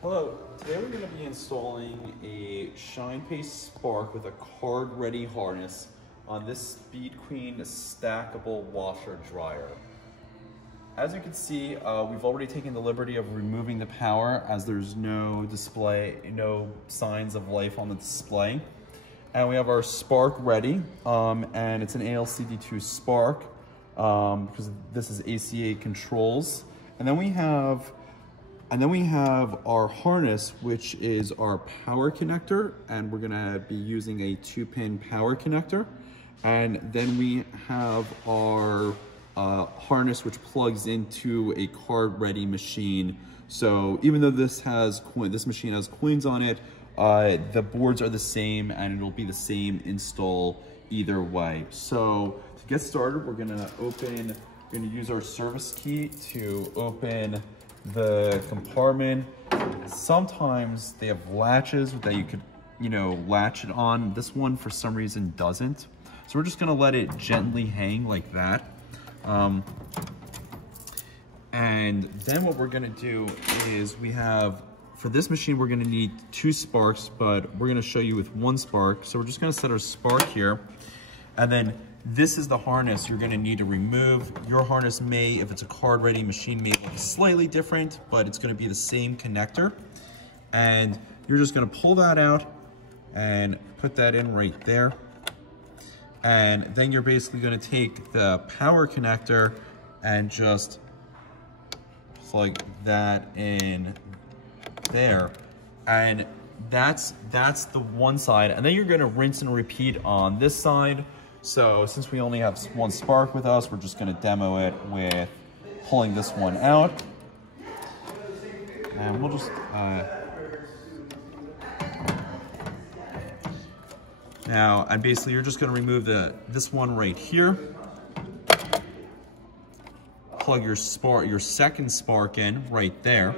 Hello, today we're going to be installing a ShinePay Spark with a card-ready harness on this Speed Queen stackable washer dryer. As you can see, we've already taken the liberty of removing the power as there's no display, no signs of life on the display. And we have our Spark ready, and it's an ALCD2 Spark because this is ACA Controls. And then we have our harness, which is our power connector, and we're gonna be using a 2-pin power connector. And then we have our harness, which plugs into a card-ready machine. So even though this machine has coins on it, the boards are the same, and it'll be the same install either way. So to get started, we're gonna use our service key to open the compartment. Sometimes they have latches that you could, latch it on. This one for some reason doesn't. So we're just gonna let it gently hang like that. And then what we're gonna do is for this machine, we're gonna need 2 sparks, but we're gonna show you with 1 spark. So we're just gonna set our spark here. And then this is the harness you're gonna need to remove. Your harness may, if it's a card-ready machine, may look slightly different, but it's gonna be the same connector. And you're just gonna pull that out and put that in right there. And then you're basically gonna take the power connector and just plug that in there. And that's the one side. And then you're gonna rinse and repeat on this side. So since we only have 1 spark with us, we're just gonna demo it with pulling this one out. And we'll just, now, and basically you're just gonna remove this one right here. Plug your second spark in right there.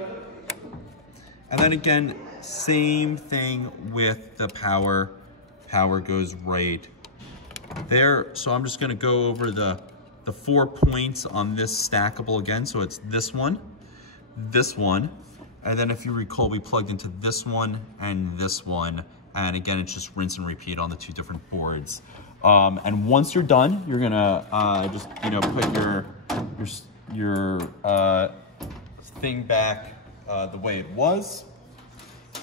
And then again, same thing with the power. Power goes right there. So I'm just gonna go over the 4 points on this stackable again. So it's this one, and then if you recall, we plugged into this one and this one. And again, it's just rinse and repeat on the 2 different boards. And once you're done, you're gonna just put your thing back the way it was,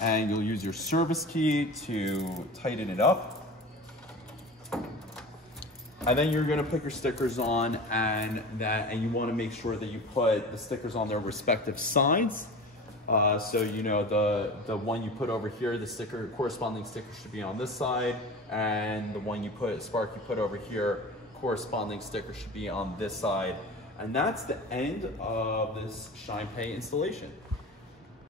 and you'll use your service key to tighten it up. And then you're gonna put your stickers on, and you wanna make sure that you put the stickers on their respective sides. So the one you put over here, the corresponding sticker should be on this side, and the one spark you put over here, corresponding sticker should be on this side. And that's the end of this ShinePay installation.